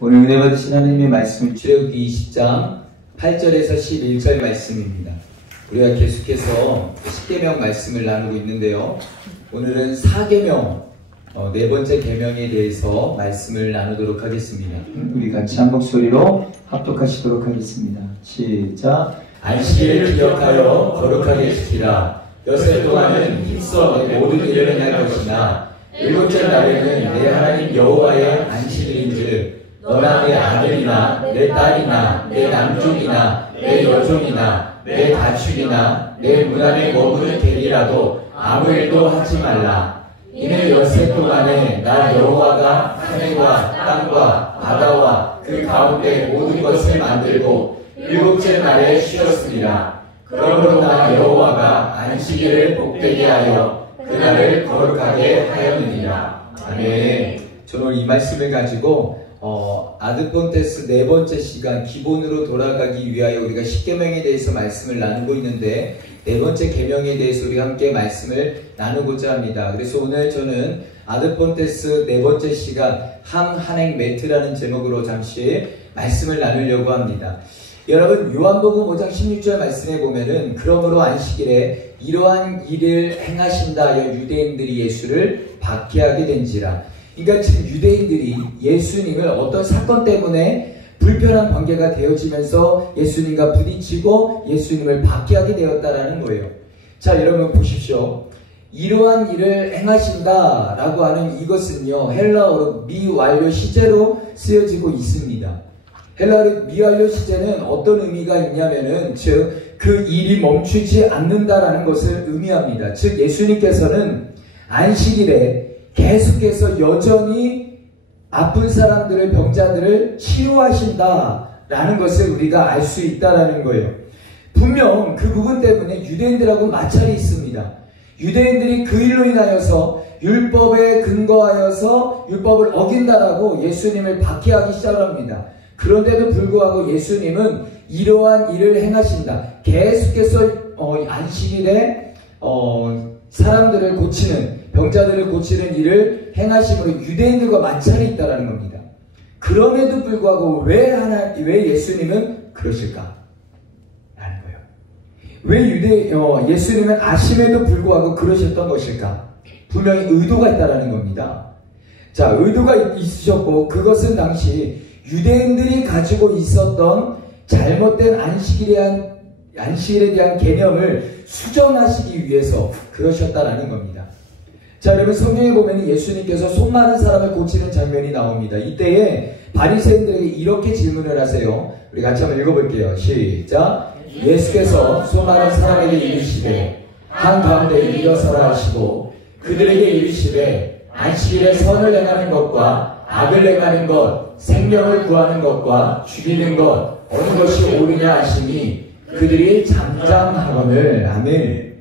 오늘 은혜 받으신 하나님의 말씀은 출애굽기 20장 8절에서 11절 말씀입니다. 우리가 계속해서 10계명 말씀을 나누고 있는데요. 오늘은 4계명, 네 번째 계명에 대해서 말씀을 나누도록 하겠습니다. 우리 같이 한 목소리로 합독하시도록 하겠습니다. 시작. 안식일을 기억하여 거룩하게 지키라. 엿새 동안은 힘써 내 모든 일을 행할 것이나 일곱째 날에는 내 하나님 여호와의 안식일인즉 너나 내 아들이나 내 딸이나 내 남종이나 내 여종이나 내 가축이나 내 문 안에 머무는 개리라도 아무 일도 하지 말라. 이는 엿새 동안에 나 여호와가 하늘과 땅과 바다와 그 가운데 모든 것을 만들고 일곱째 날에 쉬었으리라. 그러므로 나 여호와가 안식일을 복되게 하여 그날을 거룩하게 하였느니라. 아멘. 저는 이 말씀을 가지고 아드폰테스 네 번째 시간 기본으로 돌아가기 위하여 우리가 10계명에 대해서 말씀을 나누고 있는데 네 번째 계명에 대해서 우리 함께 말씀을 나누고자 합니다. 그래서 오늘 저는 아드폰테스 네 번째 시간 항한행 매트라는 제목으로 잠시 말씀을 나누려고 합니다. 여러분, 요한복음 5장 16절 말씀에 보면은 그러므로 안식일에 이러한 일을 행하신다 하여 유대인들이 예수를 박해하게 된지라. 그러니까 지금 유대인들이 예수님을 어떤 사건 때문에 불편한 관계가 되어지면서 예수님과 부딪히고 예수님을 박해하게 되었다라는 거예요. 자, 여러분 보십시오. 이러한 일을 행하신다 라고 하는 이것은요, 헬라어로 미완료 시제로 쓰여지고 있습니다. 헬라어로 미완료 시제는 어떤 의미가 있냐면은 즉 그 일이 멈추지 않는다라는 것을 의미합니다. 즉 예수님께서는 안식일에 계속해서 여전히 아픈 사람들을, 병자들을 치유하신다라는 것을 우리가 알 수 있다라는 거예요. 분명 그 부분 때문에 유대인들하고 마찰이 있습니다. 유대인들이 그 일로 인하여서 율법에 근거하여서 율법을 어긴다라고 예수님을 박해하기 시작을 합니다. 그런데도 불구하고 예수님은 이러한 일을 행하신다. 계속해서 안식일에 사람들을 고치는, 병자들을 고치는 일을 행하심으로 유대인들과 마찰이 있다는 겁니다. 그럼에도 불구하고 왜 예수님은 그러실까? 라는 거예요. 왜 예수님은 아심에도 불구하고 그러셨던 것일까? 분명히 의도가 있다는 겁니다. 자, 의도가 있으셨고 그것은 당시 유대인들이 가지고 있었던 잘못된 안식일에 대한 개념을 수정하시기 위해서 그러셨다라는 겁니다. 자, 여러분 성경에 보면 예수님께서 손 마른 사람을 고치는 장면이 나옵니다. 이때에 바리새인들에게 이렇게 질문을 하세요. 우리 같이 한번 읽어볼게요. 시작. 예수께서 손 마른 사람에게 이르시되 한가운데 일어서라 하시고 그들에게 이르시되 안식일에 선을 행하는 것과 악을 행하는 것, 생명을 구하는 것과 죽이는 것 어느 것이 옳으냐 하시니 그들이 잠잠하거늘. 아멘.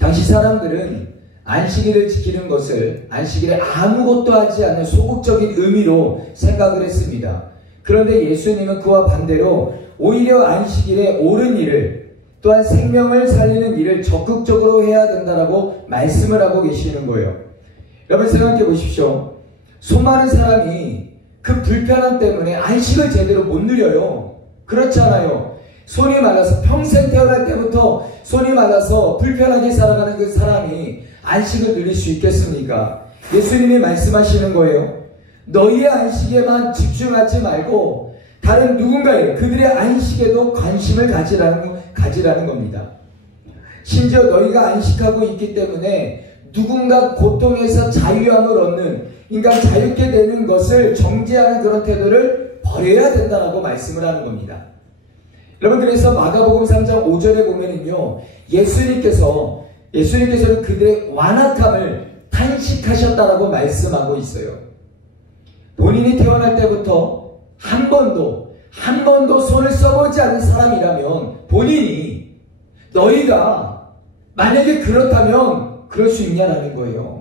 당시 사람들은 안식일을 지키는 것을 안식일에 아무것도 하지 않는 소극적인 의미로 생각을 했습니다. 그런데 예수님은 그와 반대로 오히려 안식일에 옳은 일을 또한 생명을 살리는 일을 적극적으로 해야 된다라고 말씀을 하고 계시는 거예요. 여러분 생각해 보십시오. 수많은 사람이 그 불편함 때문에 안식을 제대로 못 누려요. 그렇잖아요. 손이 말라서 평생 태어날 때부터 손이 말라서 불편하게 살아가는 그 사람이 안식을 누릴 수 있겠습니까? 예수님이 말씀하시는 거예요. 너희의 안식에만 집중하지 말고 다른 누군가의 그들의 안식에도 관심을 가지라는 겁니다. 심지어 너희가 안식하고 있기 때문에 누군가 고통에서 자유함을 얻는, 인간 자유케 되는 것을 정죄하는 그런 태도를 버려야 된다라고 말씀을 하는 겁니다. 여러분, 그래서 마가복음 3장 5절에 보면은요, 예수님께서는 그들의 완악함을 탄식하셨다라고 말씀하고 있어요. 본인이 태어날 때부터 한 번도 손을 써보지 않은 사람이라면 본인이 너희가 만약에 그렇다면 그럴 수 있냐라는 거예요.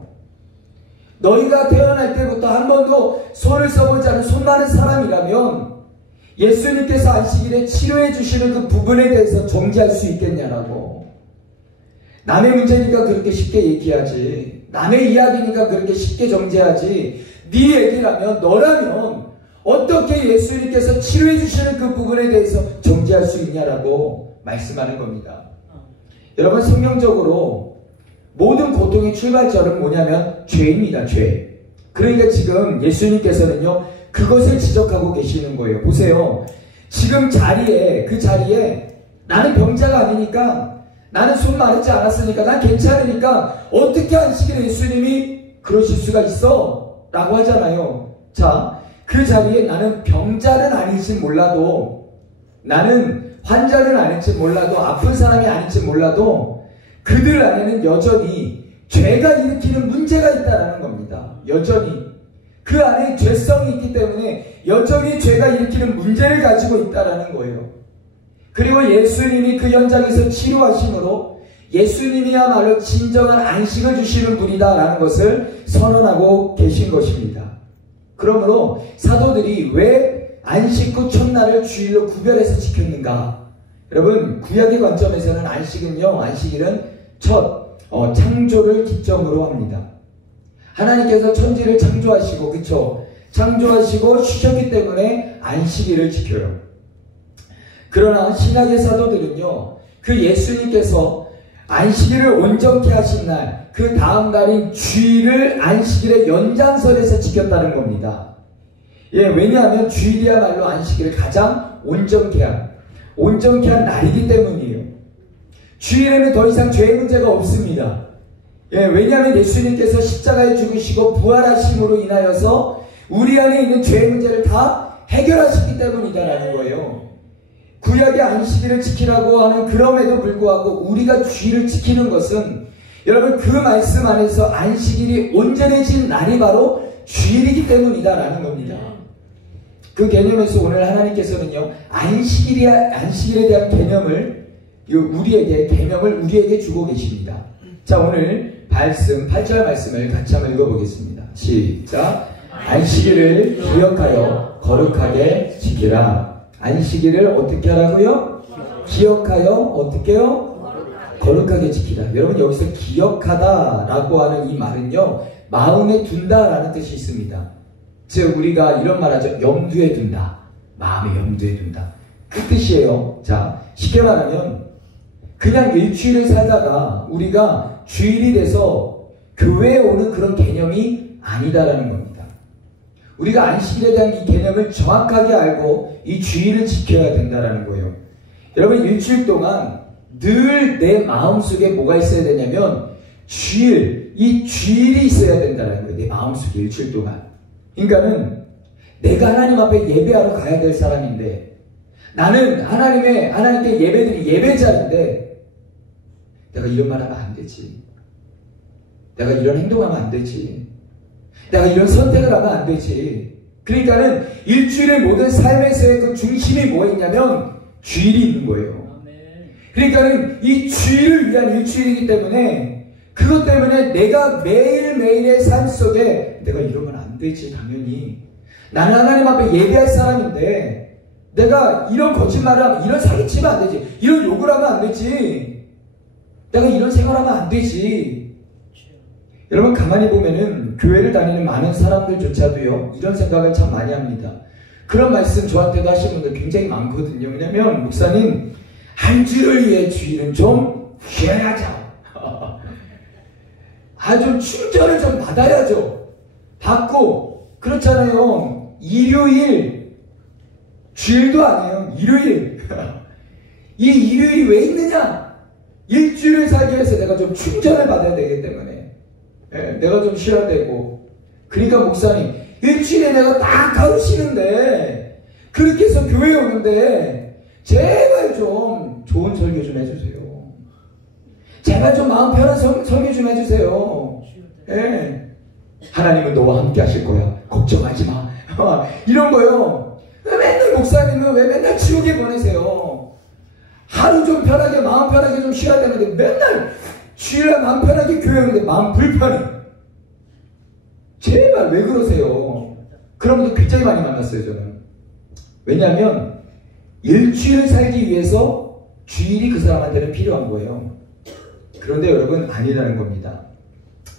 너희가 태어날 때부터 한 번도 손을 써보지 않은 손 많은 사람이라면 예수님께서 안식일에 치료해 주시는 그 부분에 대해서 정죄할 수 있겠냐라고. 남의 문제니까 그렇게 쉽게 얘기하지. 남의 이야기니까 그렇게 쉽게 정죄하지. 네 얘기라면, 너라면 어떻게 예수님께서 치료해 주시는 그 부분에 대해서 정죄할 수 있냐라고 말씀하는 겁니다. 여러분, 성경적으로 모든 고통의 출발점은 뭐냐면 죄입니다. 죄. 그러니까 지금 예수님께서는요, 그것을 지적하고 계시는 거예요. 보세요. 지금 그 자리에 나는 병자가 아니니까, 나는 손 마르지 않았으니까, 난 괜찮으니까 어떻게 안식일에 예수님이 그러실 수가 있어? 라고 하잖아요. 자, 그 자리에 나는 병자는 아닐지 몰라도, 나는 환자는 아닐지 몰라도, 아픈 사람이 아닐지 몰라도 그들 안에는 여전히 죄가 일으키는 문제가 있다는 겁니다. 여전히 그 안에 죄성이 있기 때문에 여전히 죄가 일으키는 문제를 가지고 있다는 거예요. 그리고 예수님이 그 현장에서 치료하심으로 예수님이야말로 진정한 안식을 주시는 분이다라는 것을 선언하고 계신 것입니다. 그러므로 사도들이 왜 안식 후 첫날을 주일로 구별해서 지켰는가? 여러분, 구약의 관점에서는 안식일은 첫 창조를 기점으로 합니다. 하나님께서 천지를 창조하시고, 그쵸? 창조하시고 쉬셨기 때문에 안식일을 지켜요. 그러나 신약의 사도들은요, 그 예수님께서 안식일을 온전케 하신 날, 그 다음 날인 주일을 안식일의 연장선에서 지켰다는 겁니다. 예, 왜냐하면 주일이야말로 안식일을 가장 온전케 한 날이기 때문이에요. 주일에는 더 이상 죄의 문제가 없습니다. 예, 왜냐하면 예수님께서 십자가에 죽으시고 부활하심으로 인하여서 우리 안에 있는 죄의 문제를 다 해결하셨기 때문이다라는 거예요. 구약의 안식일을 지키라고 하는 그럼에도 불구하고 우리가 주일을 지키는 것은, 여러분, 그 말씀 안에서 안식일이 온전해진 날이 바로 주일이기 때문이다라는 겁니다. 그 개념에서 오늘 하나님께서는요, 안식일에 대한 개념을 우리에게 주고 계십니다. 자, 오늘 말씀, 8절 말씀을 같이 한번 읽어보겠습니다. 시작. 안식일을 기억하여 거룩하게 지키라. 안식일을 어떻게 하라고요? 기억하여 어떻게요? 거룩하게 지키라. 여러분, 여기서 기억하다라고 하는 이 말은요, 마음에 둔다라는 뜻이 있습니다. 즉, 우리가 이런 말 하죠. 염두에 둔다. 마음에 염두에 둔다. 그 뜻이에요. 자, 쉽게 말하면 그냥 일주일을 살다가 우리가 주일이 돼서 교회에 오는 그런 개념이 아니다라는 겁니다. 우리가 안식일에 대한 이 개념을 정확하게 알고 이 주일을 지켜야 된다라는 거예요. 여러분, 일주일 동안 늘 내 마음속에 뭐가 있어야 되냐면 이 주일이 있어야 된다는 거예요. 내 마음속에 일주일 동안. 그러니까는 내가 하나님 앞에 예배하러 가야 될 사람인데, 나는 하나님께 예배드린 예배자인데, 내가 이런 말 하면 안 되지. 내가 이런 행동하면 안 되지. 내가 이런 선택을 하면 안 되지. 그러니까는 일주일의 모든 삶에서의 그 중심이 뭐가 있냐면 주일이 있는 거예요. 그러니까는 이 주일을 위한 일주일이기 때문에, 그것 때문에 내가 매일매일의 삶 속에 내가 이러면 안 되지. 당연히 나는 하나님 앞에 예배할 사람인데 내가 이런 거짓말을 하면, 이런 사기치면 안 되지. 이런 욕을 하면 안 되지. 내가 이런 생활하면 안 되지. 여러분, 가만히 보면은 교회를 다니는 많은 사람들조차도요, 이런 생각을 참 많이 합니다. 그런 말씀 저한테도 하시는 분들 굉장히 많거든요. 왜냐면, 목사님, 한 주를 위해 주일은 좀 쉬어야죠. 좀 충전을 좀 받아야죠. 받고, 그렇잖아요. 일요일, 주일도 아니에요. 일요일. 이 일요일이 왜 있느냐? 일주일을 살기 위해서 내가 좀 충전을 받아야 되기 때문에, 내가 좀 쉬어야 되고. 그러니까 목사님, 일주일에 내가 딱 하루 쉬는데, 그렇게 해서 교회에 오는데 제발 좀 좋은 설교 좀 해주세요. 제발 좀 마음 편한 설교 좀 해주세요. 하나님은 너와 함께 하실 거야. 걱정하지 마. 이런 거요. 왜 맨날 목사님은 왜 맨날 지옥에 보내세요? 하루 좀 편하게, 마음 편하게 좀 쉬어야 되는데 맨날 주일날 마음 편하게 교회 오는데 마음 불편해. 제발 왜 그러세요? 그런 분들 굉장히 많이 만났어요, 저는. 왜냐하면 일주일을 살기 위해서 주일이 그 사람한테는 필요한 거예요. 그런데 여러분 아니라는 겁니다.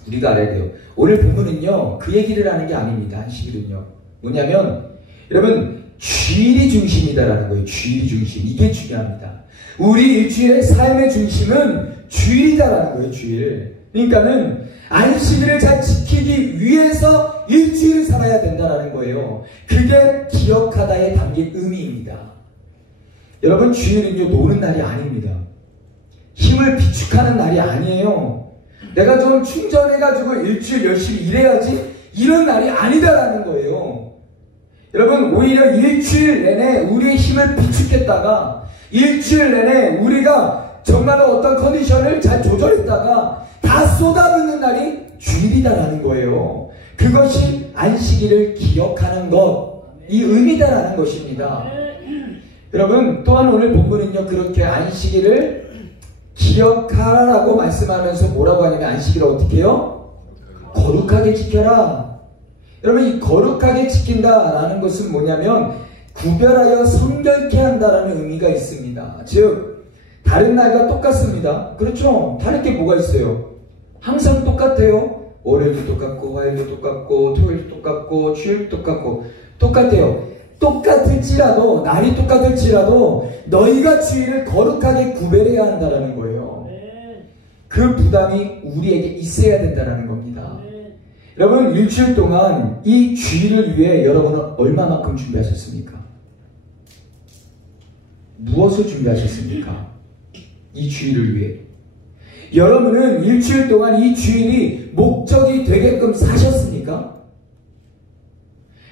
우리가 알아야 돼요. 오늘 본문은요 그 얘기를 하는 게 아닙니다. 안식일은요 뭐냐면 여러분 주일이 중심이다라는 거예요. 주일이 중심. 이게 중요합니다. 우리 일주일의 삶의 중심은 주일이다라는 거예요. 주일. 그러니까는 안식일을 잘 지키기 위해서 일주일을 살아야 된다라는 거예요. 그게 기억하다에 담긴 의미입니다. 여러분 주일은요 노는 날이 아닙니다. 힘을 비축하는 날이 아니에요. 내가 좀 충전해가지고 일주일 열심히 일해야지 이런 날이 아니다라는 거예요. 여러분 오히려 일주일 내내 우리의 힘을 비축했다가 일주일 내내 우리가 정말 어떤 컨디션을 잘 조절했다가 다 쏟아붓는 날이 주일이다라는 거예요. 그것이 안식일을 기억하는 것, 이 의미다라는 것입니다. 여러분 또한 오늘 본문은요 그렇게 안식일을 기억하라고 말씀하면서 뭐라고 하냐면 안식일을 어떻게 해요? 거룩하게 지켜라. 여러분 이 거룩하게 지킨다라는 것은 뭐냐면 구별하여 성결케 한다라는 의미가 있습니다. 즉 다른 날과 똑같습니다. 그렇죠? 다를 게 뭐가 있어요? 항상 똑같아요. 월요일도 똑같고 화요일도 똑같고 토요일도 똑같고 주일도 똑같고 똑같아요. 똑같을지라도 날이 똑같을지라도 너희가 주일을 거룩하게 구별해야 한다는 거예요. 그 부담이 우리에게 있어야 된다는 겁니다. 여러분 일주일 동안 이 주일을 위해 여러분은 얼마만큼 준비하셨습니까? 무엇을 준비하셨습니까? 이 주일을 위해 여러분은 일주일 동안 이 주일이 목적이 되게끔 사셨습니까?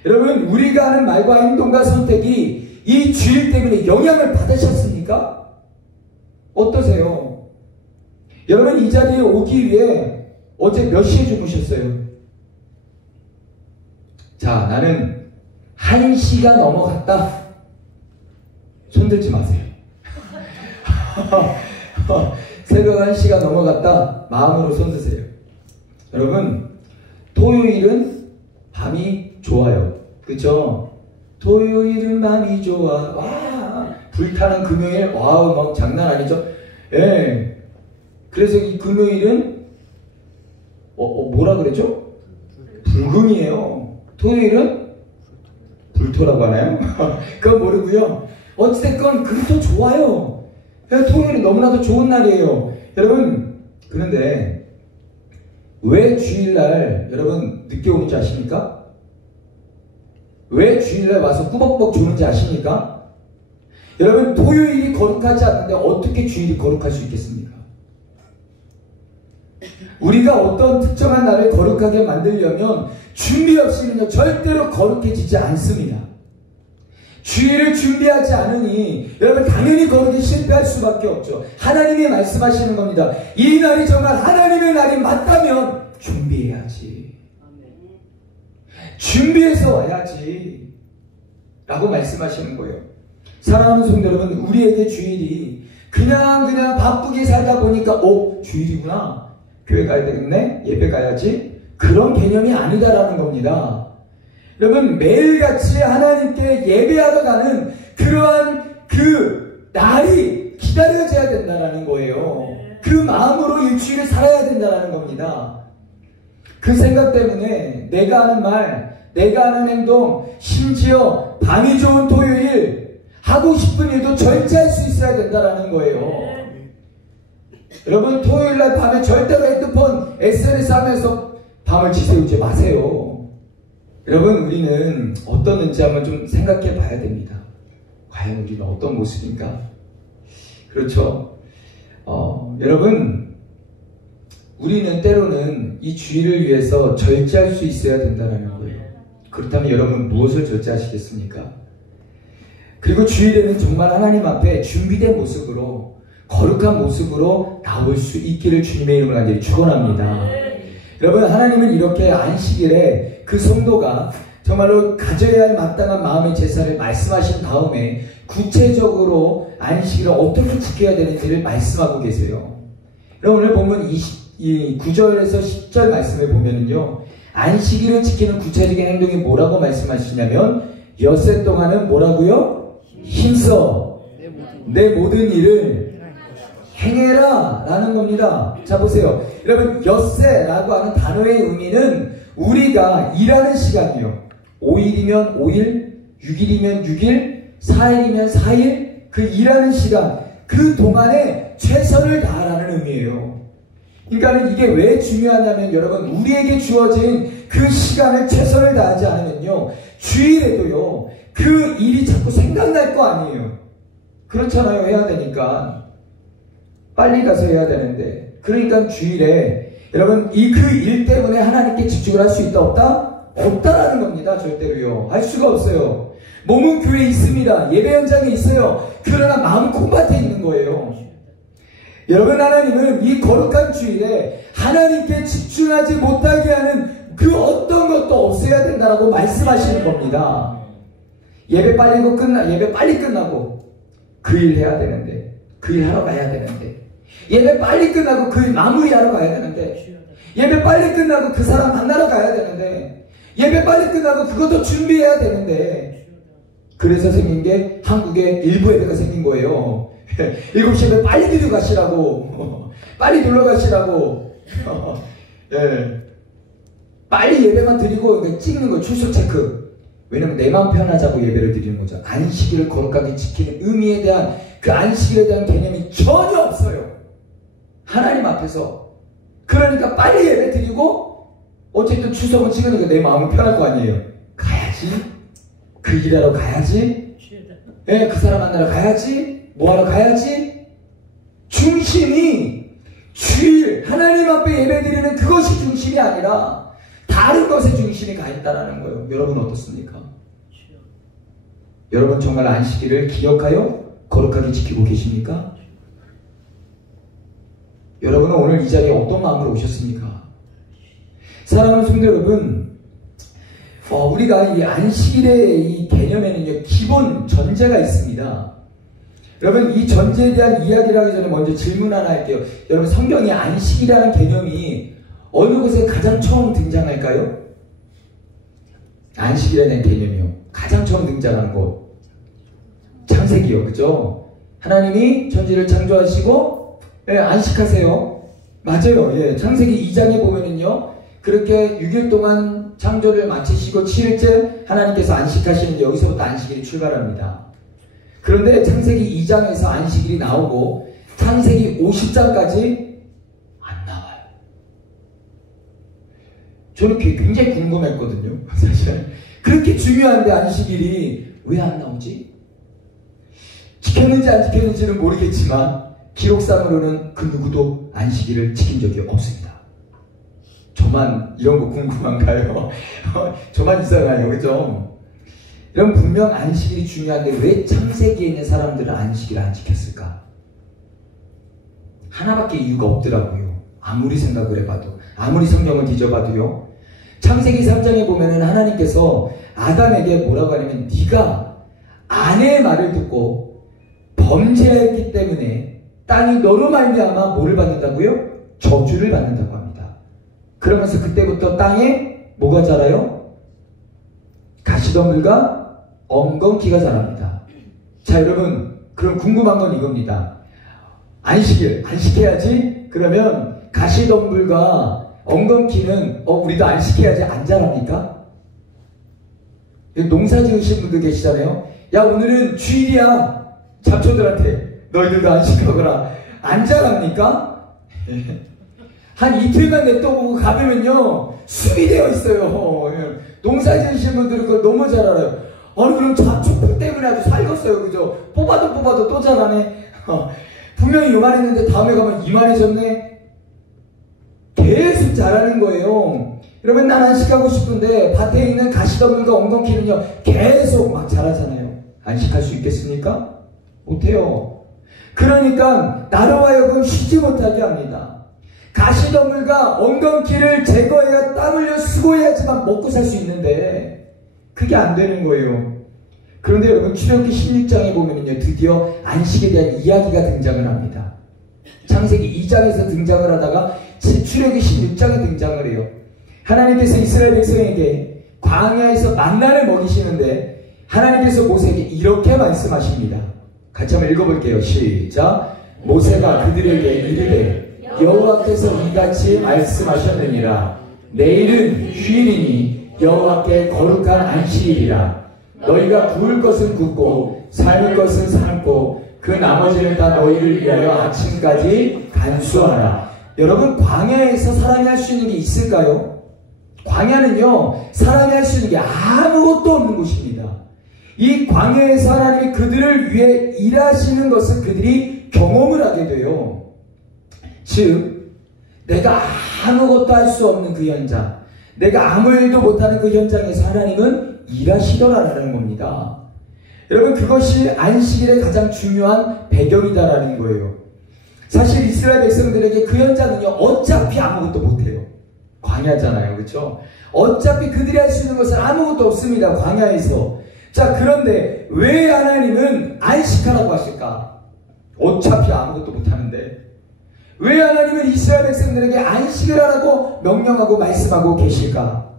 여러분 우리가 하는 말과 행동과 선택이 이 주일 때문에 영향을 받으셨습니까? 어떠세요? 여러분 이 자리에 오기 위해 어제 몇 시에 주무셨어요? 자 나는 1시가 넘어갔다. 손들지 마세요. 새벽 1시가 넘어갔다. 마음으로 손드세요. 여러분 토요일은 밤이 좋아요. 그쵸? 토요일은 밤이 좋아. 와 불타는 금요일 와우 막 장난 아니죠? 예. 그래서 이 금요일은 뭐라 그랬죠? 불금이에요. 토요일은 불토라고 하나요? 그건 모르고요. 어찌됐건 그것도 좋아요. 토요일이 너무나도 좋은 날이에요. 여러분 그런데 왜 주일날 여러분 늦게 오는지 아십니까? 왜 주일날 와서 꾸벅꾸벅 조는지 아십니까? 여러분 토요일이 거룩하지 않는데 어떻게 주일이 거룩할 수 있겠습니까? 우리가 어떤 특정한 날을 거룩하게 만들려면 준비 없이는요 절대로 거룩해지지 않습니다. 주일을 준비하지 않으니 여러분 당연히 거룩에 실패할 수밖에 없죠. 하나님이 말씀하시는 겁니다. 이 날이 정말 하나님의 날이 맞다면 준비해야지. 준비해서 와야지 라고 말씀하시는 거예요. 사랑하는 성도 여러분 우리에게 주일이 그냥 바쁘게 살다 보니까 주일이구나 교회 가야 되겠네 예배 가야지 그런 개념이 아니다라는 겁니다. 여러분 매일같이 하나님께 예배하러 가는 그러한 그 날이 기다려져야 된다는 거예요. 그 마음으로 일주일을 살아야 된다는 겁니다. 그 생각 때문에 내가 하는 말, 내가 하는 행동, 심지어 밤이 좋은 토요일 하고 싶은 일도 절제할 수 있어야 된다는 거예요. 여러분 토요일날 밤에 절대로 핸드폰, SNS 하면서 밤을 지새우지 마세요. 여러분 우리는 어떠는지 한번 좀 생각해 봐야 됩니다. 과연 우리는 어떤 모습인가? 그렇죠? 여러분 우리는 때로는 이 주일을 위해서 절제할 수 있어야 된다는 거예요. 그렇다면 여러분 무엇을 절제하시겠습니까? 그리고 주일에는 정말 하나님 앞에 준비된 모습으로 거룩한 모습으로 나올 수 있기를 주님의 이름으로 간절히 축원합니다. 여러분 하나님은 이렇게 안식일에 그 성도가 정말로 가져야 할 마땅한 마음의 제사를 말씀하신 다음에 구체적으로 안식일을 어떻게 지켜야 되는지를 말씀하고 계세요. 여러분 오늘 보면 9절에서 10절 말씀을 보면은요 안식일을 지키는 구체적인 행동이 뭐라고 말씀하시냐면 엿새 동안은 뭐라고요? 힘써 내 모든 일을 행해라 라는 겁니다. 자 보세요. 여러분 엿새라고 하는 단어의 의미는 우리가 일하는 시간이요. 5일이면 5일, 6일이면 6일, 4일이면 4일 그 일하는 시간 그 동안에 최선을 다하라는 의미예요. 그러니까 이게 왜 중요하냐면 여러분 우리에게 주어진 그 시간을 최선을 다하지 않으면요. 주일에도요. 그 일이 자꾸 생각날 거 아니에요. 그렇잖아요. 해야 되니까. 빨리 가서 해야 되는데. 그러니까 주일에 여러분 그 일 때문에 하나님께 집중을 할 수 있다 없다? 없다라는 겁니다. 절대로요. 할 수가 없어요. 몸은 교회에 있습니다. 예배 현장에 있어요. 그러나 마음 콩밭에 있는 거예요. 여러분 하나님은 이 거룩한 주일에 하나님께 집중하지 못하게 하는 그 어떤 것도 없애야 된다라고 말씀하시는 겁니다. 예배 빨리 끝나고 그 일 해야 되는데 그 일 하러 가야 되는데 예배 빨리 끝나고 그 일 마무리하러 가야 되는데 예배 빨리 끝나고 그 사람 만나러 가야 되는데 예배 빨리 끝나고 그것도 준비해야 되는데 그래서 생긴 게 한국에 일부 예배가 생긴 거예요. 7시에 빨리 드려 가시라고 빨리 놀러 가시라고 예. 빨리 예배만 드리고 찍는 거 출석 체크. 왜냐면 내 마음 편하자고 예배를 드리는 거죠. 안식일을 거룩하게 지키는 의미에 대한 그 안식일에 대한 개념이 전혀 없어요. 하나님 앞에서. 그러니까 빨리 예배 드리고 어쨌든 추석은 찍으니까 내 마음은 편할 거 아니에요. 가야지. 그 일하러 가야지. 예, 그 사람 만나러 가야지. 뭐하러 가야지. 중심이 주일 하나님 앞에 예배 드리는 그것이 중심이 아니라 다른 것에 중심이 가 있다는 거예요. 여러분 어떻습니까? 여러분 정말 안식일을 기억하여 거룩하게 지키고 계십니까? 여러분은 오늘 이 자리에 어떤 마음으로 오셨습니까? 사랑하는 성도 여러분, 우리가 이 안식일의 이 개념에는요, 기본 전제가 있습니다. 여러분, 이 전제에 대한 이야기를 하기 전에 먼저 질문 하나 할게요. 여러분, 성경에 안식이라는 개념이 어느 곳에 가장 처음 등장할까요? 안식이라는 개념이요. 가장 처음 등장하는 곳. 창세기요. 그죠? 하나님이 천지를 창조하시고, 예, 안식하세요. 맞아요. 예, 창세기 2장에 보면은요, 그렇게 6일 동안 창조를 마치시고 7일째 하나님께서 안식하시는 여기서부터 안식일이 출발합니다. 그런데 창세기 2장에서 안식일이 나오고 창세기 50장까지 안 나와요. 저는 굉장히 궁금했거든요. 사실 그렇게 중요한데 안식일이 왜 안 나오지? 지켰는지 안 지켰는지는 모르겠지만 기록상으로는 그 누구도 안식일을 지킨 적이 없습니다. 저만 이런 거 궁금한가요? 저만 이상해요. 그죠? 이런 분명 안식일이 중요한데 왜 창세기에 있는 사람들은 안식일을 안 지켰을까? 하나밖에 이유가 없더라고요. 아무리 생각을 해봐도, 아무리 성경을 뒤져봐도요. 창세기 3장에 보면은 하나님께서 아담에게 뭐라고 하냐면 네가 아내의 말을 듣고 범죄했기 때문에 땅이 너로 말미암아 뭐를 받는다고요? 저주를 받는다고 합니다. 그러면서 그때부터 땅에 뭐가 자라요? 가시덤불과 엉겅퀴가 자랍니다. 자, 여러분, 그럼 궁금한 건 이겁니다. 안식해야지? 그러면 가시덤불과 엉겅퀴는 우리도 안식해야지 안 자랍니까? 농사 지으신 분들 계시잖아요. 야, 오늘은 주일이야. 잡초들한테 너희들도 안식하거라. 안 자랍니까? 한 이틀만 냅둬보고 가보면요 수비되어 있어요. 농사 지으신 분들은 그걸 너무 잘 알아요. 그럼 잡초 때문에 아주 살겠어요. 그죠? 뽑아도 또 자라네. 분명히 요만했는데 다음에 가면 이만해졌네. 계속 자라는 거예요. 그러면 난 안식하고 싶은데 밭에 있는 가시덤불과 엉겅퀴는요 계속 막 자라잖아요. 안식할 수 있겠습니까? 못해요. 그러니까 나로 하여금 쉬지 못하게 합니다. 가시덤불과 엉겅퀴를 제거해야 땀 흘려 수고해야지만 먹고 살 수 있는데 그게 안 되는 거예요. 그런데 여러분 출애굽기 16장에 보면요 드디어 안식에 대한 이야기가 등장을 합니다. 창세기 2장에서 등장을 하다가 출애굽기 16장에 등장을 해요. 하나님께서 이스라엘 백성에게 광야에서 만나를 먹이시는데 하나님께서 모세에게 이렇게 말씀하십니다. 같이 한번 읽어볼게요. 시작. 모세가 그들에게 이르되 여호와께서 이같이 말씀하셨느니라. 내일은 휴일이니 여호와께 거룩한 안식일이라. 너희가 구울 것은 굽고 삶을 것은 삶고 그 나머지는 다 너희를 위하여 아침까지 간수하라. 여러분, 광야에서 사람이 할 수 있는 게 있을까요? 광야는요, 사람이 할 수 있는 게 아무것도 없는 곳입니다. 이 광야에서 하나님이 그들을 위해 일하시는 것을 그들이 경험을 하게 돼요. 즉, 내가 아무것도 할 수 없는 그 현장, 내가 아무 일도 못하는 그 현장에서 하나님은 일하시더라라는 겁니다. 여러분, 그것이 안식일의 가장 중요한 배경이다라는 거예요. 사실 이스라엘 백성들에게 그 현장은요, 어차피 아무것도 못해요. 광야잖아요. 그렇죠? 어차피 그들이 할 수 있는 것은 아무것도 없습니다. 광야에서. 자, 그런데 왜 하나님은 안식하라고 하실까? 어차피 아무것도 못하는데 왜 하나님은 이스라엘 백성들에게 안식을 하라고 명령하고 말씀하고 계실까?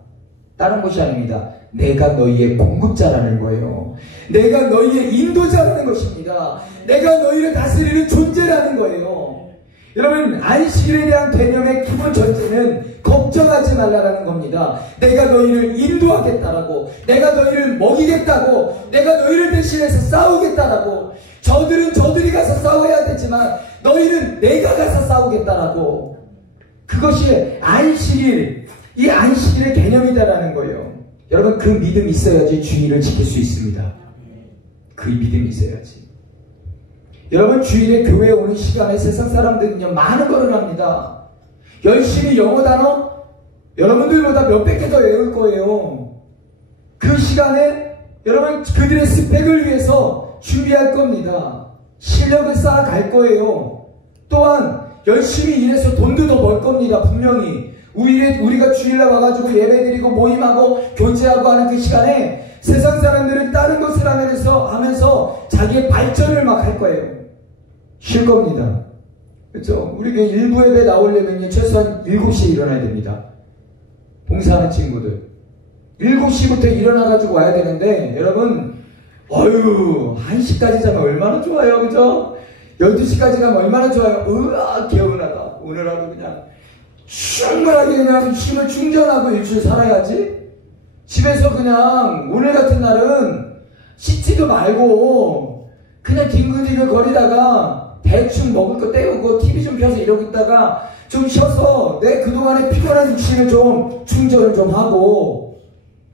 다른 것이 아닙니다. 내가 너희의 공급자라는 거예요. 내가 너희의 인도자라는 것입니다. 내가 너희를 다스리는 존재라는 거예요. 여러분, 안식일에 대한 개념의 기본 전제는 걱정하지 말라라는 겁니다. 내가 너희를 인도하겠다라고, 내가 너희를 먹이겠다고, 내가 너희를 대신해서 싸우겠다라고. 저들은 저들이 가서 싸워야 되지만 너희는 내가 가서 싸우겠다라고. 그것이 안식일, 이 안식일의 개념이다라는 거예요. 여러분, 그 믿음이 있어야지 주일을 지킬 수 있습니다. 그 믿음이 있어야지. 여러분, 주일에 교회에 오는 시간에 세상 사람들은요, 많은 걸 합니다. 열심히 영어 단어 여러분들보다 몇백 개 더 외울 거예요. 그 시간에 여러분 그들의 스펙을 위해서 준비할 겁니다. 실력을 쌓아갈 거예요. 또한 열심히 일해서 돈도 더 벌 겁니다. 분명히. 우리가 주일날 와가지고 예배드리고 모임하고 교제하고 하는 그 시간에 세상 사람들은 다른 것을 하면서 자기의 발전을 막 할 거예요. 쉴 겁니다. 그렇죠? 우리가 일부 예배 나오려면 최소한 7시에 일어나야 됩니다. 봉사하는 친구들 7시부터 일어나가지고 와야 되는데, 여러분, 1시까지 자면 얼마나 좋아요. 그죠? 12시까지 가면 얼마나 좋아요. 으아, 개운하다. 오늘 하루 그냥 충분하게 그냥 힘을 충전하고 일주일 살아야지. 집에서 그냥 오늘 같은 날은 씻지도 말고 그냥 뒹굴뒹굴 거리다가 대충 먹을 거 때우고 TV 좀 펴서 이러고 있다가 좀 쉬어서 내 그동안의 피곤한 육신을 좀 충전을 좀 하고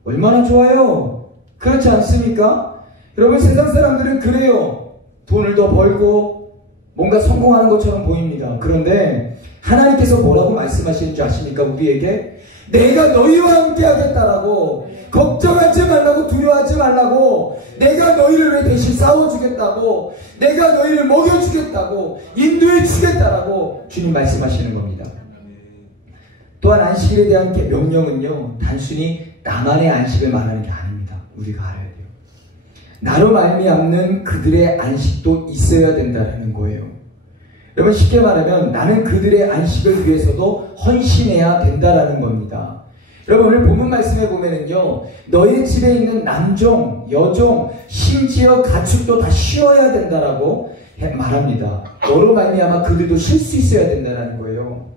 얼마나 좋아요. 그렇지 않습니까? 여러분, 세상 사람들은 그래요. 돈을 더 벌고 뭔가 성공하는 것처럼 보입니다. 그런데 하나님께서 뭐라고 말씀하시는 줄 아십니까? 우리에게 내가 너희와 함께 하겠다라고. 걱정하지 말라고, 두려워하지 말라고, 내가 너희를 왜 대신 싸워주겠다고, 내가 너희를 먹여주겠다고, 인도해 주겠다라고 주님 말씀하시는 겁니다. 또한 안식일에 대한 명령은요, 단순히 나만의 안식을 말하는 게 아닙니다. 우리가 알아야 돼요. 나로 말미암는 그들의 안식도 있어야 된다는 거예요. 여러분, 쉽게 말하면 나는 그들의 안식을 위해서도 헌신해야 된다라는 겁니다. 여러분, 오늘 본문 말씀에 보면은요, 너희 집에 있는 남종, 여종, 심지어 가축도 다 쉬어야 된다라고 말합니다. 너로 말미암아 그들도 쉴 수 있어야 된다는 거예요.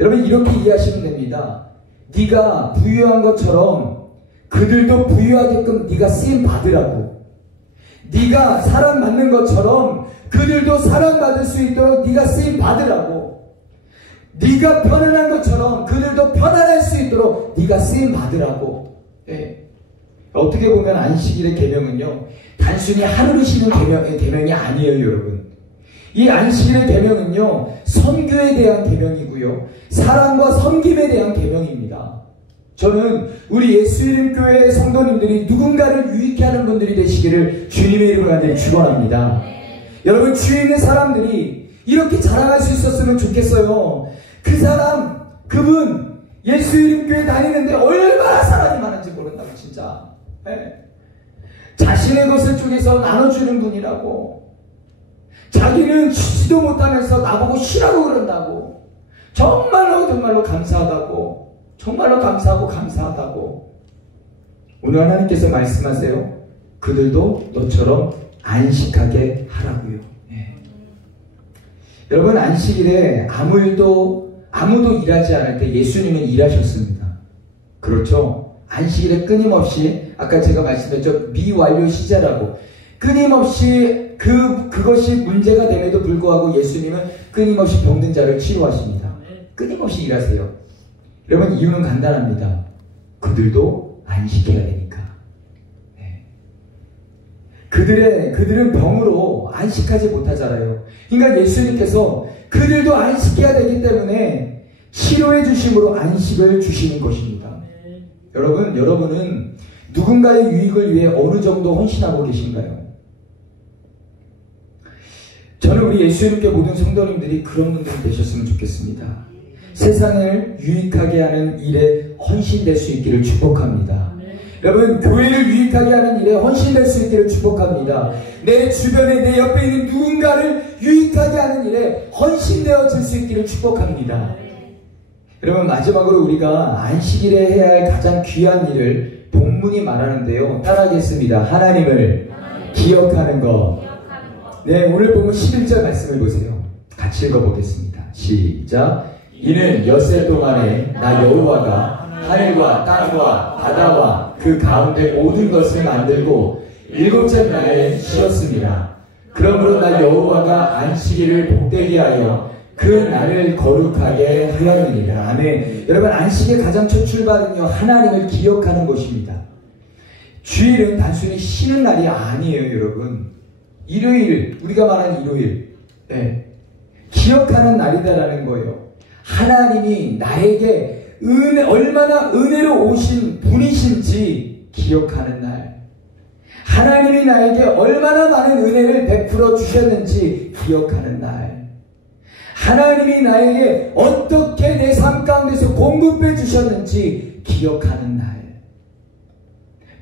여러분, 이렇게 이해하시면 됩니다. 네가 부유한 것처럼 그들도 부유하게끔 네가 쓰임 받으라고. 네가 사랑받는 것처럼 그들도 사랑받을 수 있도록 네가 쓰임 받으라고. 네가 편안한 것처럼 그들도 편안할 수 있도록 네가 쓰임 받으라고. 예. 어떻게 보면 안식일의 계명은요, 단순히 하루를 쉬는 계명이 아니에요, 여러분. 이 안식일의 계명은요, 선교에 대한 계명이고요, 사랑과 섬김에 대한 계명입니다. 저는 우리 예수이름교회 성도님들이 누군가를 유익해 하는 분들이 되시기를 주님의 이름으로 간절히 축원합니다. 여러분, 주위에 있는 사람들이 이렇게 자랑할 수 있었으면 좋겠어요. 그 사람, 그분 예수 이름 교회 다니는데 얼마나 사람이 많은지 모른다고. 진짜. 네. 자신의 것을 쪽에서 나눠주는 분이라고. 자기는 쉬지도 못하면서 나보고 쉬라고 그런다고. 정말로 감사하다고. 정말로 감사하고 감사하다고. 오늘 하나님께서 말씀하세요. 그들도 너처럼 안식하게 하라고요. 네. 여러분, 안식일에 아무도 일하지 않을 때 예수님은 일하셨습니다. 그렇죠? 안식일에 끊임없이, 아까 제가 말씀드렸죠, 미완료 시제라고, 끊임없이 그것이 문제가 됨에도 불구하고 예수님은 끊임없이 병든 자를 치료하십니다. 끊임없이 일하세요. 여러분, 이유는 간단합니다. 그들도 안식해야 되니까. 네. 그들은 병으로 안식하지 못하잖아요. 그러니까 예수님께서 그들도 안식해야 되기 때문에 치료해 주심으로 안식을 주시는 것입니다. 여러분은 누군가의 유익을 위해 어느 정도 헌신하고 계신가요? 저는 우리 예수님께 모든 성도님들이 그런 분들이 되셨으면 좋겠습니다. 세상을 유익하게 하는 일에 헌신될 수 있기를 축복합니다. 여러분, 교회를 유익하게 하는 일에 헌신될 수 있기를 축복합니다. 내 주변에, 내 옆에 있는 누군가를 유익하게 하는 일에 헌신되어질 수 있기를 축복합니다. 여러분, 마지막으로 우리가 안식일에 해야 할 가장 귀한 일을 본문이 말하는데요. 따라하겠습니다. 하나님을 기억하는 것. 네, 오늘 보면 11절 말씀을 보세요. 같이 읽어보겠습니다. 시작. 이는 엿새 동안에 나 여호와가 하늘과 땅과 바다와 그 가운데 모든 것을 만들고 일곱째 날에 쉬었습니다. 그러므로 나 여호와가 안식일을 복되게 하여 그 날을 거룩하게 하였느니라. 아멘. 여러분, 안식의 가장 첫 출발은요, 하나님을 기억하는 것입니다. 주일은 단순히 쉬는 날이 아니에요, 여러분. 일요일, 우리가 말하는 일요일, 네, 기억하는 날이다라는 거예요. 하나님이 나에게 얼마나 은혜로 오신 분이신지 기억하는 날, 하나님이 나에게 얼마나 많은 은혜를 베풀어 주셨는지 기억하는 날, 하나님이 나에게 어떻게 내 삶 가운데서 공급해 주셨는지 기억하는 날,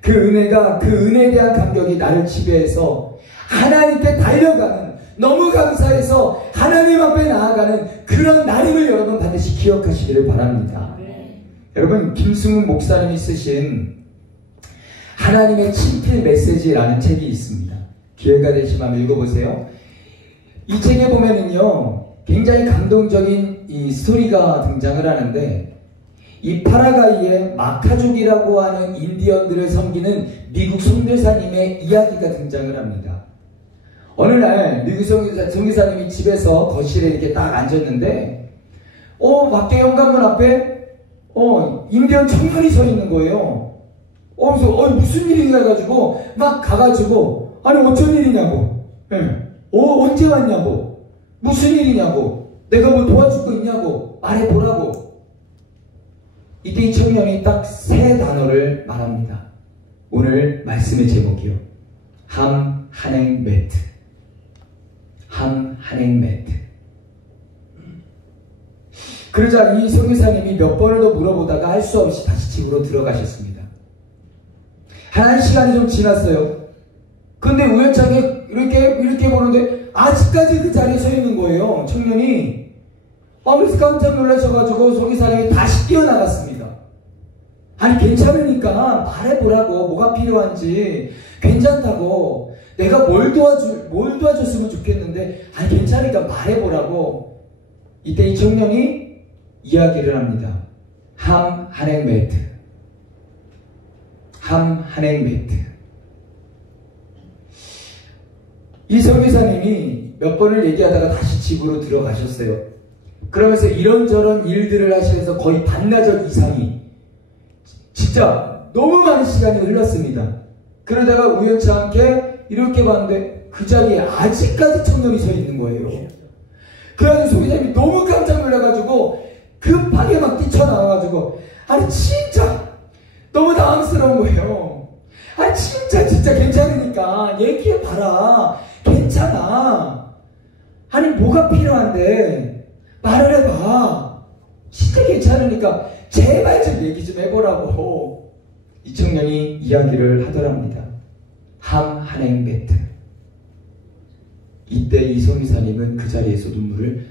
그 은혜에 대한 감격이 나를 지배해서 하나님께 달려가는, 너무 감사해서 하나님 앞에 나아가는 그런 날임을 여러분 반드시 기억하시기를 바랍니다. 여러분, 김승훈 목사님이 쓰신 하나님의 친필 메시지라는 책이 있습니다. 기회가 되시면 한번 읽어보세요. 이 책에 보면은요, 굉장히 감동적인 이 스토리가 등장을 하는데, 이 파라과이의 마카족이라고 하는 인디언들을 섬기는 미국 선교사님의 이야기가 등장을 합니다. 어느 날 미국 선교사님이 집에서 거실에 이렇게 딱 앉았는데 밖에 현관문 앞에 인디언 청년이 서 있는 거예요. 그래서 무슨 일이냐 해가지고 막 가가지고, 아니 어쩐 일이냐고, 언제 왔냐고, 무슨 일이냐고, 내가 뭐 도와줄 거 있냐고 말해보라고. 이때 이 청년이 딱 세 단어를 말합니다. 오늘 말씀의 제목이요, 함 한행 매트. 함 한행 매트. 그러자 이 선교사님이 몇 번을 더 물어보다가 할 수 없이 다시 집으로 들어가셨습니다. 한 시간이 좀 지났어요. 근데 우연찮게 이렇게 보는데 아직까지 그 자리에 서 있는 거예요, 청년이. 그래서 깜짝 놀라셔가지고 선교사님이 다시 뛰어나갔습니다. 아니, 괜찮으니까 말해보라고, 뭐가 필요한지. 괜찮다고, 내가 뭘 도와줬으면 좋겠는데, 아니 괜찮으니까 말해보라고. 이때 이 청년이 이야기를 합니다. 함 한행 매트. 함 한행 매트. 이 선교사님이 몇 번을 얘기하다가 다시 집으로 들어가셨어요. 그러면서 이런저런 일들을 하시면서 거의 반나절 이상이, 진짜 너무 많은 시간이 흘렀습니다. 그러다가 우연치 않게 이렇게 봤는데 그 자리에 아직까지 청년이 서 있는 거예요. 그래서 선교사님이 너무 깜짝 놀라가지고 급하게 막 뛰쳐나와가지고, 아니 진짜 너무 당황스러운 거예요. 아니 진짜 괜찮으니까 얘기해봐라. 괜찮아. 아니 뭐가 필요한데 말을 해봐. 진짜 괜찮으니까 제발 좀 얘기 좀 해보라고 이 청년이 이야기를 하더랍니다. 함 한행 매트. 이때 이 선교사님은 그 자리에서 눈물을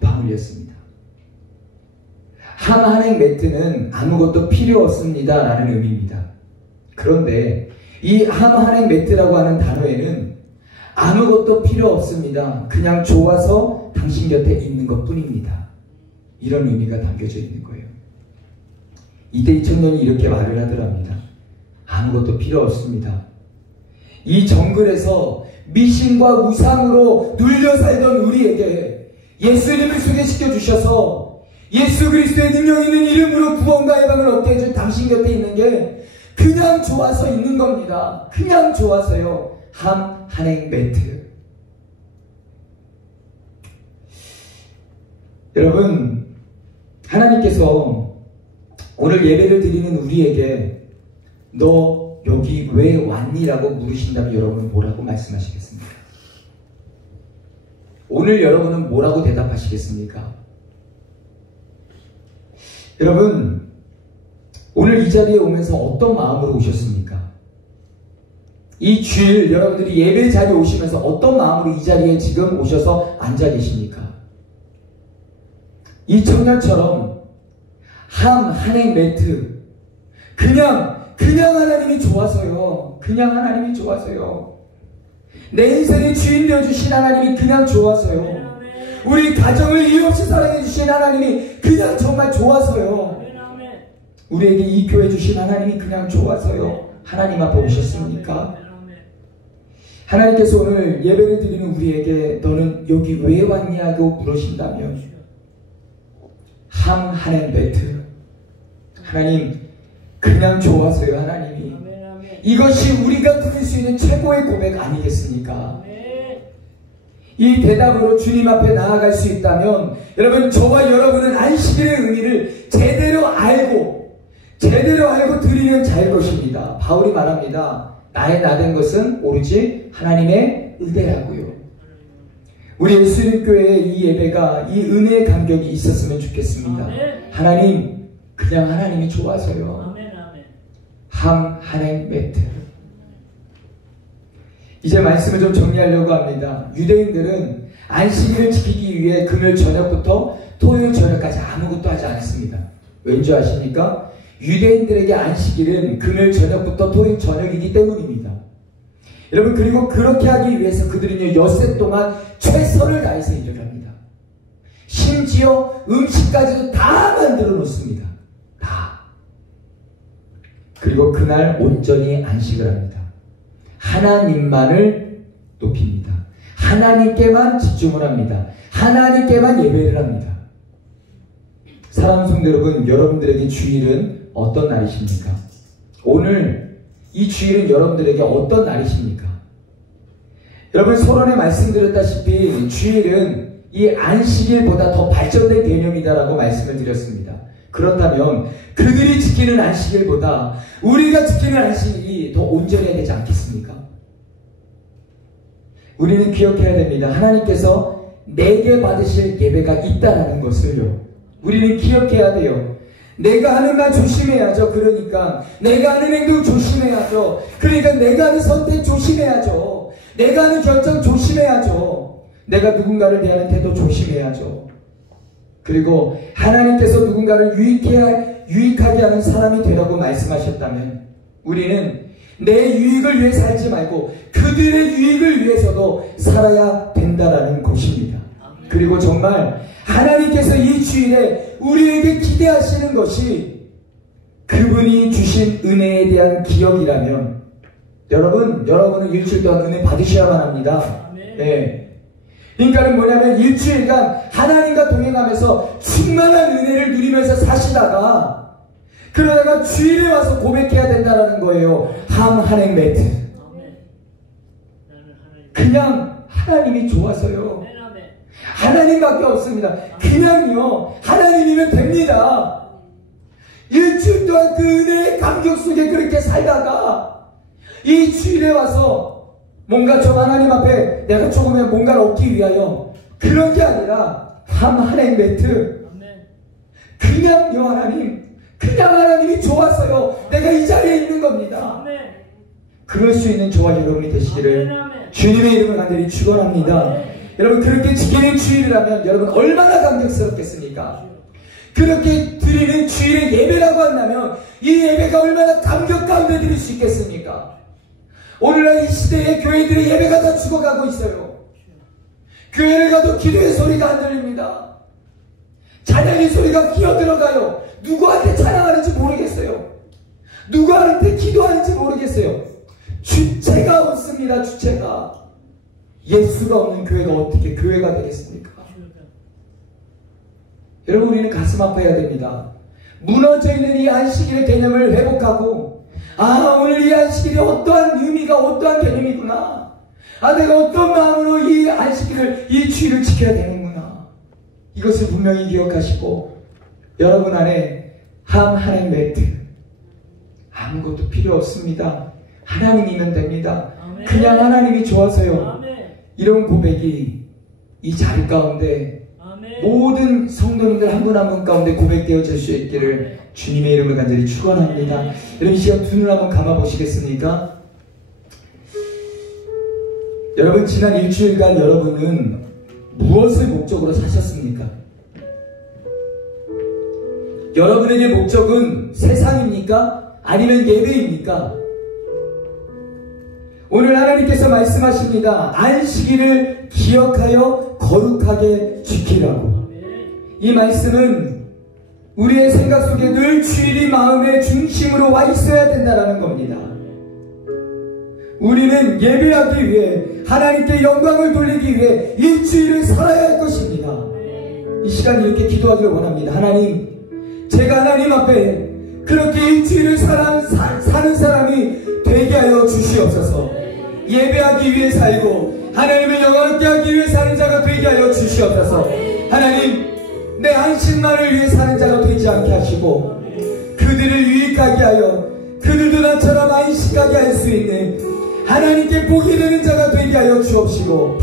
펑펑 흘렸습니다. 함 한행 매트는 아무것도 필요 없습니다 라는 의미입니다. 그런데 이 함 한행 매트라고 하는 단어에는 아무것도 필요 없습니다, 그냥 좋아서 당신 곁에 있는 것 뿐입니다. 이런 의미가 담겨져 있는 거예요. 이때 이 청년이 이렇게 말을 하더랍니다. 아무것도 필요 없습니다. 이 정글에서 미신과 우상으로 눌려 살던 우리에게 예수님을 소개시켜 주셔서 예수 그리스도의 능력 있는 이름으로 구원과 해방을 얻게 해준 당신 곁에 있는 게 그냥 좋아서 있는 겁니다. 그냥 좋아서요. 한행 매트. 여러분, 하나님께서 오늘 예배를 드리는 우리에게 너 여기 왜 왔니라고 물으신다면 여러분은 뭐라고 말씀하시겠습니까? 오늘 여러분은 뭐라고 대답하시겠습니까? 여러분, 오늘 이 자리에 오면서 어떤 마음으로 오셨습니까? 이 주일 여러분들이 예배 자리에 오시면서 어떤 마음으로 이 자리에 지금 오셔서 앉아 계십니까? 이 청년처럼 한행 매트, 그냥 하나님이 좋아서요. 그냥 하나님이 좋아서요. 내 인생의 주인 되어주신 하나님이 그냥 좋아서요. 우리 가정을 이유 없이 사랑해주신 하나님이 그냥 정말 좋아서요. 우리에게 이 교회 주신 하나님이 그냥 좋아서요. 하나님 앞에 오셨습니까? 하나님께서 오늘 예배를 드리는 우리에게 너는 여기 왜 왔냐고 물으신다면 한행 매트, 하나님 그냥 좋아서요. 하나님이 이것이 우리가 드릴 수 있는 최고의 고백 아니겠습니까? 이 대답으로 주님 앞에 나아갈 수 있다면 여러분, 저와 여러분은 안식일의 의미를 제대로 알고 드리는 자일 것입니다. 바울이 말합니다. 나의 나된 것은 오로지 하나님의 은혜라고요. 우리 예수님교회의 이 예배가 이 은혜의 감격이 있었으면 좋겠습니다. 하나님, 그냥 하나님이 좋아서요. 한행 매트. 이제 말씀을 좀 정리하려고 합니다. 유대인들은 안식일을 지키기 위해 금요일 저녁부터 토요일 저녁까지 아무것도 하지 않습니다. 왠지 아십니까? 유대인들에게 안식일은 금요일 저녁부터 토요일 저녁이기 때문입니다. 여러분, 그리고 그렇게 하기 위해서 그들은요 엿새 동안 최선을 다해서 일을 합니다. 심지어 음식까지도 다 만들어 놓습니다. 다. 그리고 그날 온전히 안식을 합니다. 하나님만을 높입니다. 하나님께만 집중을 합니다. 하나님께만 예배를 합니다. 사랑하는 성도 여러분, 여러분들에게 주일은 어떤 날이십니까? 오늘 이 주일은 여러분들에게 어떤 날이십니까? 여러분, 서론에 말씀드렸다시피 주일은 이 안식일보다 더 발전된 개념이다라고 말씀을 드렸습니다. 그렇다면 그들이 지키는 안식일보다 우리가 지키는 안식일이 더 온전해야 되지 않겠습니까? 우리는 기억해야 됩니다. 하나님께서 내게 받으실 예배가 있다는 것을요. 우리는 기억해야 돼요. 내가 하는 말 조심해야죠. 그러니까 내가 하는 행동 조심해야죠. 그러니까 내가 하는 선택 조심해야죠. 내가 하는 결정 조심해야죠. 내가 누군가를 대하는 태도 조심해야죠. 그리고 하나님께서 누군가를 유익하게 하는 사람이 되라고 말씀하셨다면 우리는 내 유익을 위해 살지 말고 그들의 유익을 위해서도 살아야 된다라는 것입니다. 그리고 정말 하나님께서 이 주일에 우리에게 기대하시는 것이 그분이 주신 은혜에 대한 기억이라면 여러분은 일주일 동안 은혜 받으셔야만 합니다. 네. 그러니까는 뭐냐면 일주일간 하나님과 동행하면서 충만한 은혜를 누리면서 사시다가 그러다가 주일에 와서 고백해야 된다는 거예요. 한행 매트. 그냥 하나님이 좋아서요. 하나님밖에 없습니다. 그냥요 하나님이면 됩니다. 일주일 동안 그 은혜의 감격 속에 그렇게 살다가 이 주일에 와서 뭔가 저 하나님 앞에 내가 조금의 뭔가를 얻기 위하여 그런 게 아니라 한행 매트. 그냥요 그냥 하나님이 좋았어요. 내가 이 자리에 있는 겁니다. 그럴 수 있는 저와 여러분이 되시기를 주님의 이름을 간절히 축원합니다. 여러분, 그렇게 지키는 주일이라면 여러분 얼마나 감격스럽겠습니까? 그렇게 드리는 주일의 예배라고 한다면 이 예배가 얼마나 감격 가운데 드릴 수 있겠습니까? 오늘날 이 시대의 교회들의 예배가 다 죽어가고 있어요. 교회를 가도 기도의 소리가 안 들립니다. 찬양의 소리가 기어들어가요. 누구한테 찬양하는지 모르겠어요. 누구한테 기도하는지 모르겠어요. 주체가 없습니다. 주체가. 예수가 없는 교회가 어떻게 교회가 되겠습니까? 여러분, 우리는 가슴 아파해야 됩니다. 무너져 있는 이 안식일의 개념을 회복하고, 오늘 이 안식일이 어떠한 의미가, 어떠한 개념이구나. 내가 어떤 마음으로 이 안식일을, 이 주일을 지켜야 되는구나. 이것을 분명히 기억하시고, 여러분 안에 하나님 매트, 아무것도 필요 없습니다. 하나님이면 됩니다. 그냥 하나님이 좋아서요. 이런 고백이 이 자리 가운데 모든 성도님들 한 분 한 분 가운데 고백되어질 수 있기를 주님의 이름을 간절히 축원합니다. 여러분, 이 시간 두 눈 한번 감아 보시겠습니까? 여러분, 지난 일주일간 여러분은 무엇을 목적으로 사셨습니까? 여러분에게 목적은 세상입니까? 아니면 예배입니까? 오늘 하나님께서 말씀하십니다. 안식일을 기억하여 거룩하게 지키라고. 이 말씀은 우리의 생각 속에 늘 주일이 마음의 중심으로 와 있어야 된다는 겁니다. 우리는 예배하기 위해, 하나님께 영광을 돌리기 위해 일주일을 살아야 할 것입니다. 이 시간 이렇게 기도하기를 원합니다. 하나님, 제가 하나님 앞에 그렇게 일주일을 사는 사람이 되게 하여 주시옵소서. 예배하기 위해 살고 하나님을 영광롭게 하기 위해 사는 자가 되게 하여 주시옵소서. 하나님, 내 안식만을 위해 사는 자가 되지 않게 하시고 그들을 유익하게 하여 그들도 나처럼 안식하게 할 수 있는 하나님께 복이 되는 자가 되게 하여 주옵시고,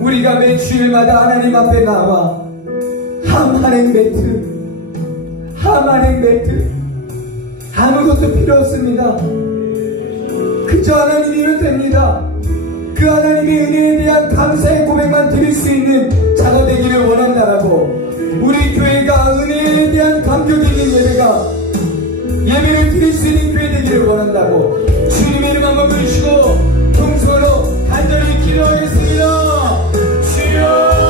우리가 매 주일마다 하나님 앞에 나와 함한행 매트 아무것도 필요 없습니다. 그저 하나님이면 됩니다. 그 하나님의 은혜에 대한 감사의 고백만 드릴 수 있는 자가 되기를 원한다라고, 우리 교회가 은혜에 대한 감격 있는 예배를 드릴 수 있는 교회 되기를 원한다고 주님의 이름 한번 부르시고 통성으로 간절히 기도하겠습니다. 주여!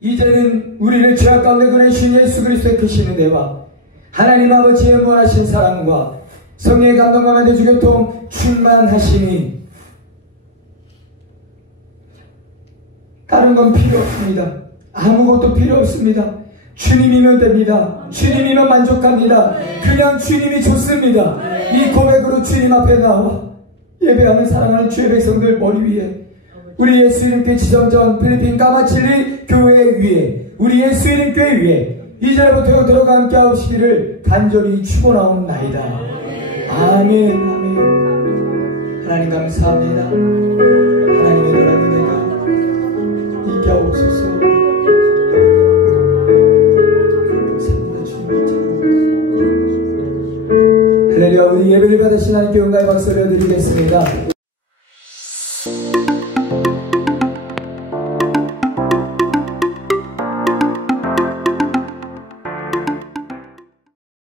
이제는 우리를 죄악 가운데 그리신 예수 그리스도의 크신 은혜와 하나님 아버지의 무한하신 사랑과 성령의 감동과 만대주 교통 충만하시니 다른 건 필요 없습니다. 아무것도 필요 없습니다. 주님이면 됩니다. 주님이면 만족합니다. 그냥 주님이 좋습니다. 이 고백으로 주님 앞에 나와 예배하는 사랑하는 주의 백성들 머리 위에, 우리 예수 이름교회 지정전 필리핀 까마칠리 교회 위에, 우리 예수 이름교회 위에 이제부터 영토록 함께 하시기를 간절히 축원하옵나이다. 아멘. 아멘. 하나님 감사합니다. 하나님의 노란 은혜가 있게 하옵소서. 감사합니다. 주님. 할렐루야. 우리 예배를 받으신 하나님께 영광의 박수를 드리겠습니다.